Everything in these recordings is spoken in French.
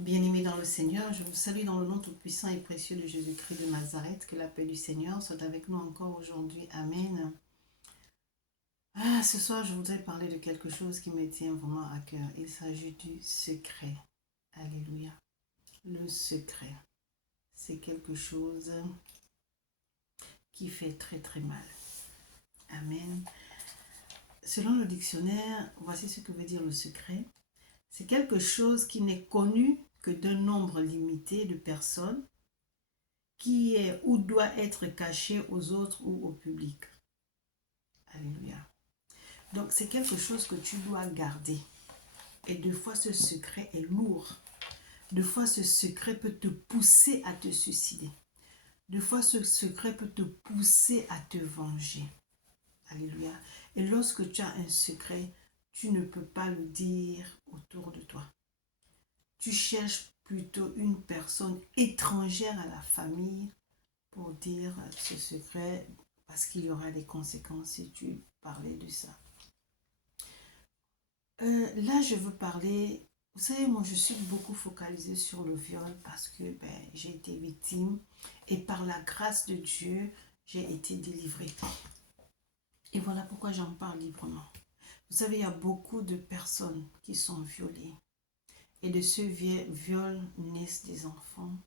Bien-aimés dans le Seigneur, je vous salue dans le nom tout-puissant et précieux de Jésus-Christ de Nazareth. Que la paix du Seigneur soit avec nous encore aujourd'hui. Amen. Ce soir, je voudrais parler de quelque chose qui me tient vraiment à cœur. Il s'agit du secret. Alléluia. Le secret. C'est quelque chose qui fait très très mal. Amen. Selon le dictionnaire, voici ce que veut dire le secret. C'est quelque chose qui n'est connu que d'un nombre limité de personnes, qui est ou doit être caché aux autres ou au public. Alléluia. Donc, c'est quelque chose que tu dois garder. Et des fois, ce secret est lourd. Des fois, ce secret peut te pousser à te suicider. Des fois, ce secret peut te pousser à te venger. Alléluia. Et lorsque tu as un secret, tu ne peux pas le dire autour de toi. Tu cherches plutôt une personne étrangère à la famille pour dire ce secret, parce qu'il y aura des conséquences si tu parlais de ça. Là, je veux parler, vous savez, moi, je suis beaucoup focalisée sur le viol parce que j'ai été victime et par la grâce de Dieu, j'ai été délivrée. Et voilà pourquoi j'en parle librement. Vous savez, il y a beaucoup de personnes qui sont violées et de ce viol naissent des enfants.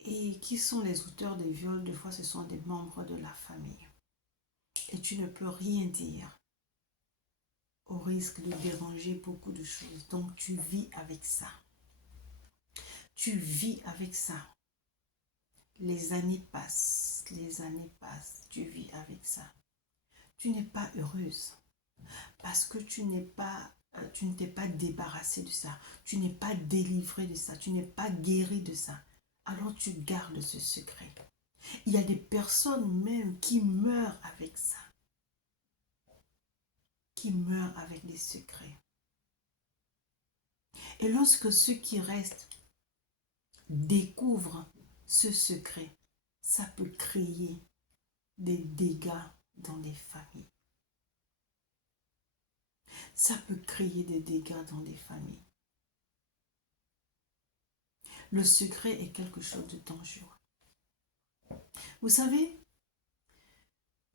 Et qui sont les auteurs des viols? Des fois, ce sont des membres de la famille. Et tu ne peux rien dire au risque de déranger beaucoup de choses. Donc, tu vis avec ça. Tu vis avec ça. Les années passent, tu vis avec ça. Tu n'es pas heureuse parce que tu ne t'es pas débarrassée de ça. Tu n'es pas délivrée de ça. Tu n'es pas guérie de ça. Alors, tu gardes ce secret. Il y a des personnes même qui meurent avec ça. Qui meurent avec des secrets. Et lorsque ceux qui restent découvrent ce secret, ça peut créer des dégâts dans les familles. Ça peut créer des dégâts dans les familles. Le secret est quelque chose de dangereux. Vous savez,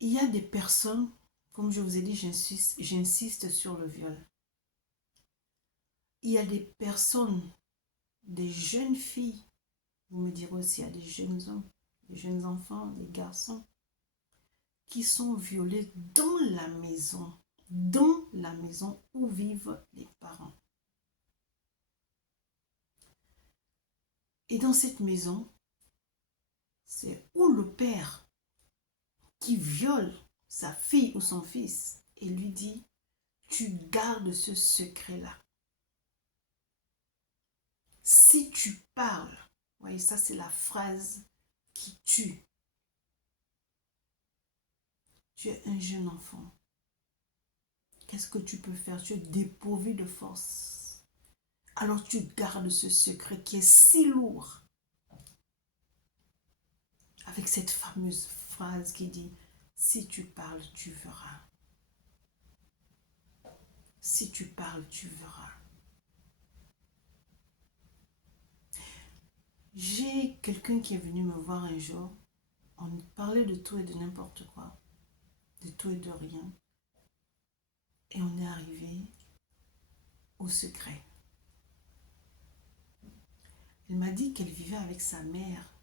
il y a des personnes, comme je vous ai dit, j'insiste sur le viol. Il y a des personnes, des jeunes filles, vous me direz aussi, il y a des jeunes hommes, des jeunes enfants, des garçons, qui sont violés dans la maison où vivent les parents. Et dans cette maison, c'est où le père qui viole sa fille ou son fils et lui dit, tu gardes ce secret-là. Si tu parles, vous voyez, ça c'est la phrase qui tue. Tu es un jeune enfant. Qu'est-ce que tu peux faire? Tu es dépourvu de force. Alors tu gardes ce secret qui est si lourd. Avec cette fameuse phrase qui dit, si tu parles, tu verras. Si tu parles, tu verras. J'ai quelqu'un qui est venu me voir un jour. On parlait de tout et de n'importe quoi. De tout et de rien. Et on est arrivé au secret. Elle m'a dit qu'elle vivait avec sa mère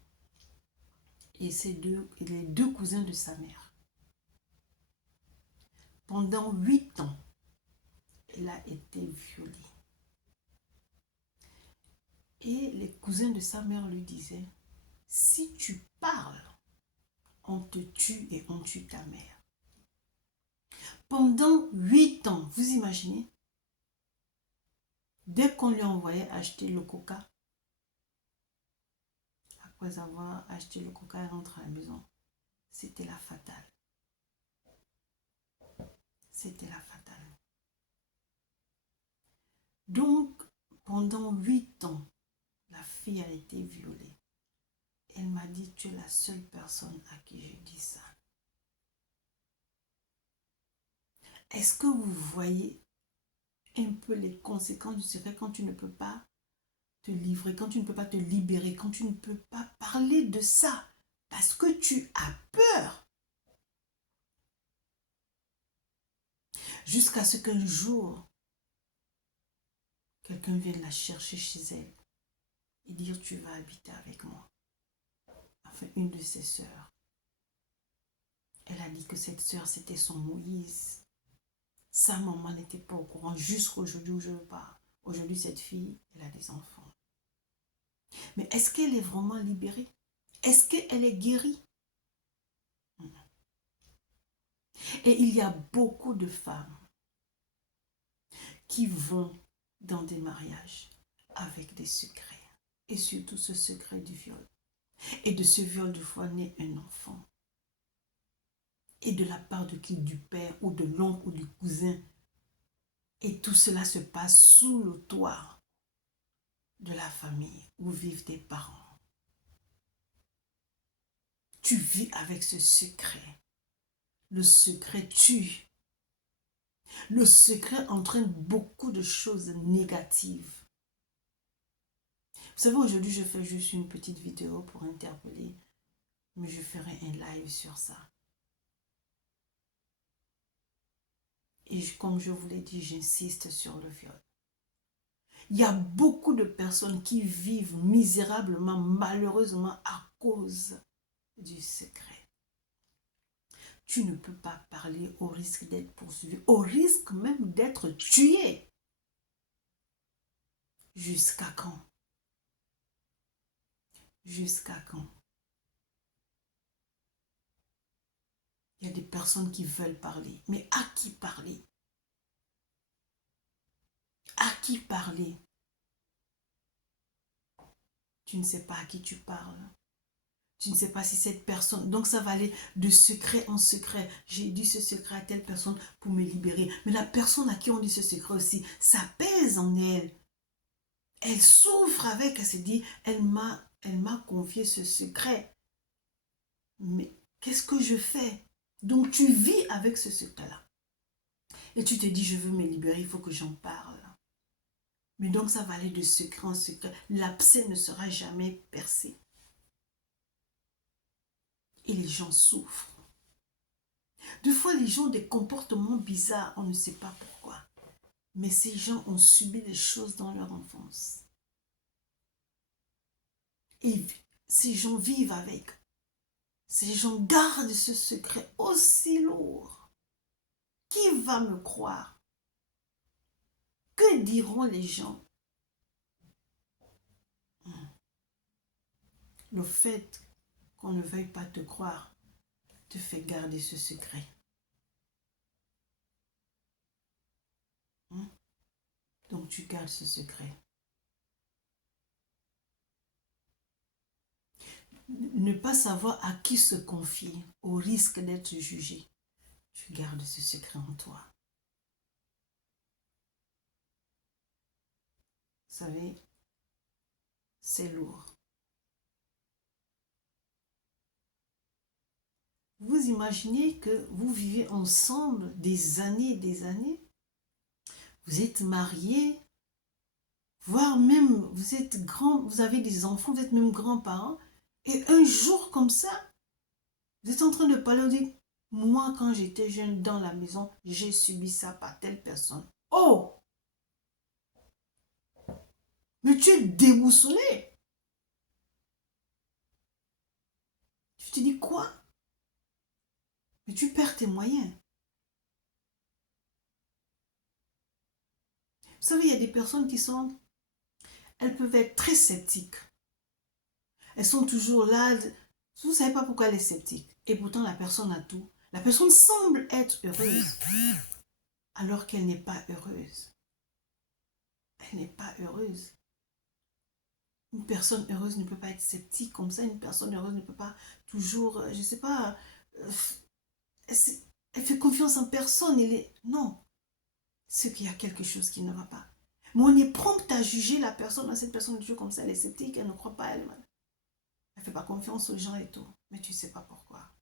et les deux cousins de sa mère. Pendant 8 ans, elle a été violée. Et les cousins de sa mère lui disaient, si tu parles, on te tue et on tue ta mère. Pendant 8 ans, vous imaginez? Dès qu'on lui envoyait acheter le coca, après avoir acheté le coca, elle rentre à la maison. C'était la fatale. C'était la fatale. Donc, pendant 8 ans, la fille a été violée. Elle m'a dit, tu es la seule personne à qui je dis ça. Est-ce que vous voyez un peu les conséquences du secret quand tu ne peux pas te livrer, quand tu ne peux pas te libérer, quand tu ne peux pas parler de ça parce que tu as peur. Jusqu'à ce qu'un jour, quelqu'un vienne la chercher chez elle et dire tu vas habiter avec moi. Enfin, une de ses sœurs. Elle a dit que cette sœur, c'était son Moïse. Sa maman n'était pas au courant jusqu'aujourd'hui où je parle. Aujourd'hui, cette fille, elle a des enfants. Mais est-ce qu'elle est vraiment libérée? Est-ce qu'elle est guérie? Et il y a beaucoup de femmes qui vont dans des mariages avec des secrets. Et surtout ce secret du viol. Et de ce viol de foi naît un enfant. Et de la part de qui? Du père ou de l'oncle ou du cousin. Et tout cela se passe sous le toit de la famille où vivent tes parents. Tu vis avec ce secret. Le secret tue. Le secret entraîne beaucoup de choses négatives. Vous savez, aujourd'hui, je fais juste une petite vidéo pour interpeller, mais je ferai un live sur ça. Et comme je vous l'ai dit, j'insiste sur le viol. Il y a beaucoup de personnes qui vivent misérablement, malheureusement, à cause du secret. Tu ne peux pas parler au risque d'être poursuivi, au risque même d'être tué. Jusqu'à quand? Jusqu'à quand? Il y a des personnes qui veulent parler, mais à qui parler? À qui parler? Tu ne sais pas à qui tu parles. Tu ne sais pas si cette personne... Donc ça va aller de secret en secret. J'ai dit ce secret à telle personne pour me libérer. Mais la personne à qui on dit ce secret aussi, ça pèse en elle. Elle souffre avec, elle se dit, elle m'a confié ce secret. Mais qu'est-ce que je fais? Donc tu vis avec ce secret-là. Et tu te dis, je veux me libérer, il faut que j'en parle. Mais donc ça va aller de secret en secret. L'abcès ne sera jamais percé. Et les gens souffrent. Des fois, les gens ont des comportements bizarres, on ne sait pas pourquoi. Mais ces gens ont subi des choses dans leur enfance. Et ces gens vivent avec. Ces gens gardent ce secret aussi lourd. Qui va me croire? Que diront les gens? Le fait qu'on ne veuille pas te croire te fait garder ce secret. Donc tu gardes ce secret. Ne pas savoir à qui se confier au risque d'être jugé. Tu gardes ce secret en toi. Vous savez, c'est lourd. Vous imaginez que vous vivez ensemble des années et des années. Vous êtes mariés, voire même vous êtes grand, vous avez des enfants, vous êtes même grands-parents. Et un jour comme ça, vous êtes en train de parler, vous dites, moi quand j'étais jeune dans la maison, j'ai subi ça par telle personne. Oh! Mais tu es déboussolé. Tu te dis quoi? Mais tu perds tes moyens. Vous savez, il y a des personnes qui sont, elles peuvent être très sceptiques. Elles sont toujours là. Vous ne savez pas pourquoi elle est sceptique. Et pourtant, la personne a tout. La personne semble être heureuse. Alors qu'elle n'est pas heureuse. Elle n'est pas heureuse. Une personne heureuse ne peut pas être sceptique comme ça. Une personne heureuse ne peut pas toujours, je ne sais pas, elle fait confiance en personne. Non, c'est qu'il y a quelque chose qui ne va pas. Mais on est prompt à juger la personne. Cette personne est toujours comme ça, elle est sceptique, elle ne croit pas elle-même. Elle ne fait pas confiance aux gens et tout. Mais tu ne sais pas pourquoi.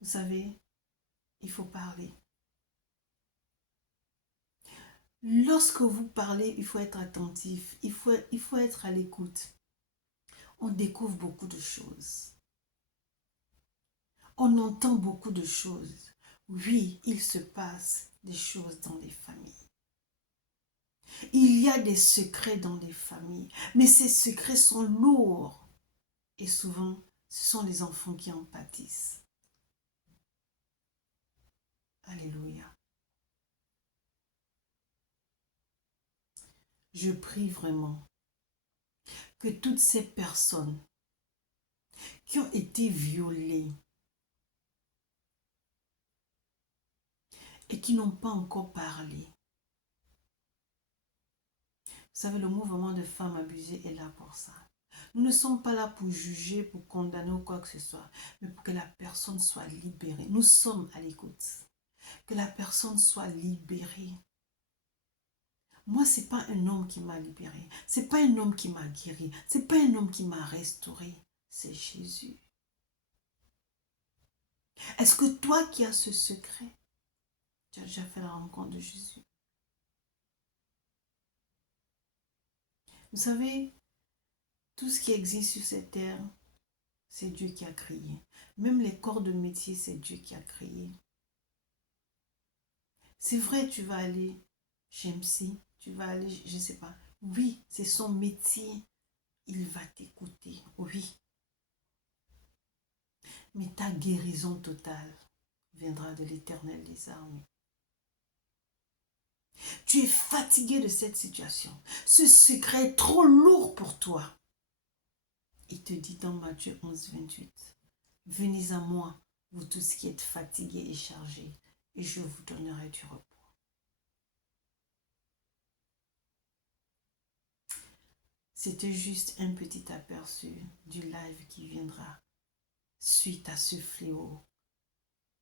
Vous savez, il faut parler. Lorsque vous parlez, il faut être attentif, il faut être à l'écoute. On découvre beaucoup de choses. On entend beaucoup de choses. Oui, il se passe des choses dans les familles. Il y a des secrets dans les familles, mais ces secrets sont lourds. Et souvent, ce sont les enfants qui en pâtissent. Alléluia. Je prie vraiment que toutes ces personnes qui ont été violées et qui n'ont pas encore parlé. Vous savez, le mouvement de femmes abusées est là pour ça. Nous ne sommes pas là pour juger, pour condamner ou quoi que ce soit, mais pour que la personne soit libérée. Nous sommes à l'écoute. Que la personne soit libérée. Moi, ce n'est pas un homme qui m'a libéré. Ce n'est pas un homme qui m'a guéri. Ce n'est pas un homme qui m'a restauré. C'est Jésus. Est-ce que toi qui as ce secret, tu as déjà fait la rencontre de Jésus? Vous savez, tout ce qui existe sur cette terre, c'est Dieu qui a créé. Même les corps de métier, c'est Dieu qui a créé. C'est vrai, tu vas aller chez MC, tu vas aller, je ne sais pas. Oui, c'est son métier. Il va t'écouter, oui. Mais ta guérison totale viendra de l'Éternel des armées. Tu es fatigué de cette situation. Ce secret est trop lourd pour toi. Il te dit dans Matthieu 11, 28, venez à moi, vous tous qui êtes fatigués et chargés, et je vous donnerai du repos. C'était juste un petit aperçu du live qui viendra suite à ce fléau.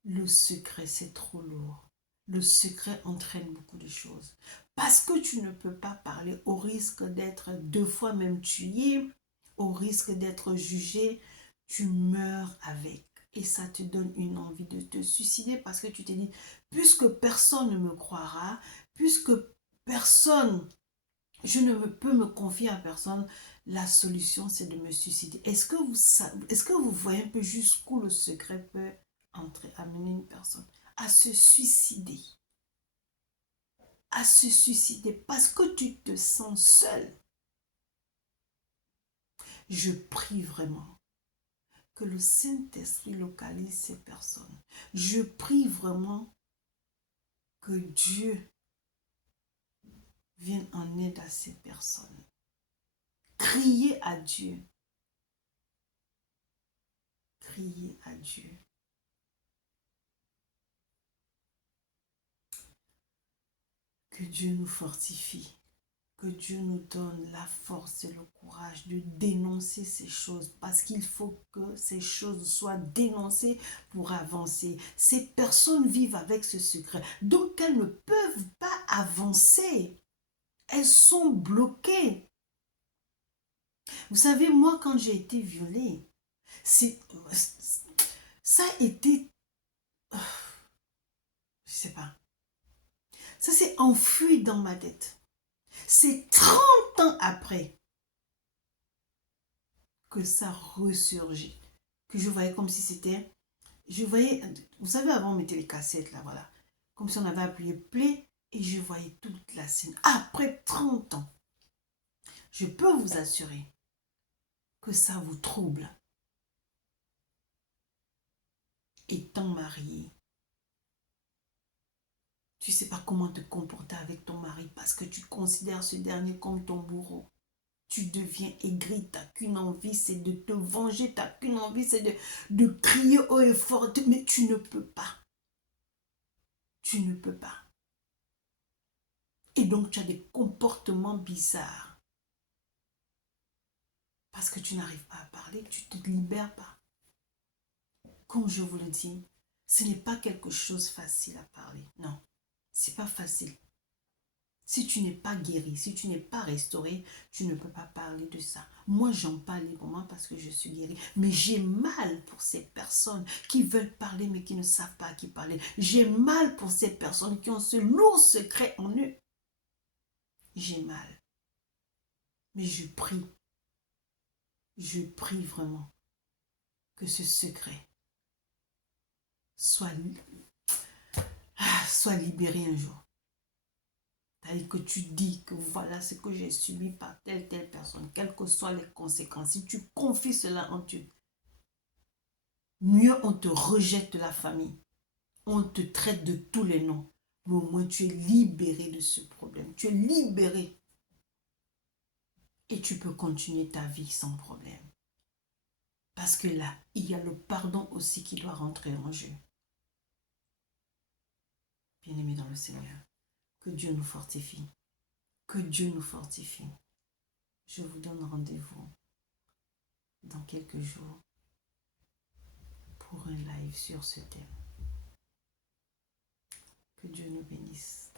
Le secret, c'est trop lourd. Le secret entraîne beaucoup de choses. Parce que tu ne peux pas parler au risque d'être 2 fois même tué, au risque d'être jugé, tu meurs avec. Et ça te donne une envie de te suicider parce que tu te dis, puisque personne ne me croira, puisque personne, je ne peux me confier à personne, la solution c'est de me suicider. Est-ce que vous voyez un peu jusqu'où le secret peut amener une personne à se suicider? À se suicider parce que tu te sens seul. Je prie vraiment que le Saint-Esprit localise ces personnes. Je prie vraiment que Dieu vienne en aide à ces personnes. Criez à Dieu. Criez à Dieu. Que Dieu nous fortifie. Que Dieu nous donne la force et le courage de dénoncer ces choses parce qu'il faut que ces choses soient dénoncées pour avancer. Ces personnes vivent avec ce secret, donc elles ne peuvent pas avancer. Elles sont bloquées. Vous savez, moi, quand j'ai été violée, ça a été, je sais pas, ça s'est enfui dans ma tête. C'est 30 ans après que ça ressurgit, que je voyais comme si c'était, je voyais, vous savez, avant on mettait les cassettes là, voilà, comme si on avait appuyé play et je voyais toute la scène. Après 30 ans, je peux vous assurer que ça vous trouble. Étant marié, tu ne sais pas comment te comporter avec ton mari parce que tu considères ce dernier comme ton bourreau. Tu deviens aigri, tu n'as qu'une envie, c'est de te venger, tu n'as qu'une envie, c'est de crier haut et fort, mais tu ne peux pas. Tu ne peux pas. Et donc tu as des comportements bizarres. Parce que tu n'arrives pas à parler, tu ne te libères pas. Comme je vous le dis, ce n'est pas quelque chose facile à parler. Non, ce n'est pas facile. Si tu n'es pas guéri, si tu n'es pas restauré, tu ne peux pas parler de ça. Moi, j'en parle librement parce que je suis guérie. Mais j'ai mal pour ces personnes qui veulent parler mais qui ne savent pas à qui parler. J'ai mal pour ces personnes qui ont ce lourd secret en eux. j'ai mal. Mais je prie vraiment que ce secret soit libéré un jour. C'est-à-dire que tu dis que voilà ce que j'ai subi par telle personne, quelles que soient les conséquences. Si tu confies cela en Dieu, mieux on te rejette de la famille, on te traite de tous les noms, mais au moins tu es libéré de ce problème. Tu es libéré et tu peux continuer ta vie sans problème. Parce que là, il y a le pardon aussi qui doit rentrer en jeu. Bien-aimés dans le Seigneur, que Dieu nous fortifie. Que Dieu nous fortifie. Je vous donne rendez-vous dans quelques jours pour un live sur ce thème. Que Dieu nous bénisse.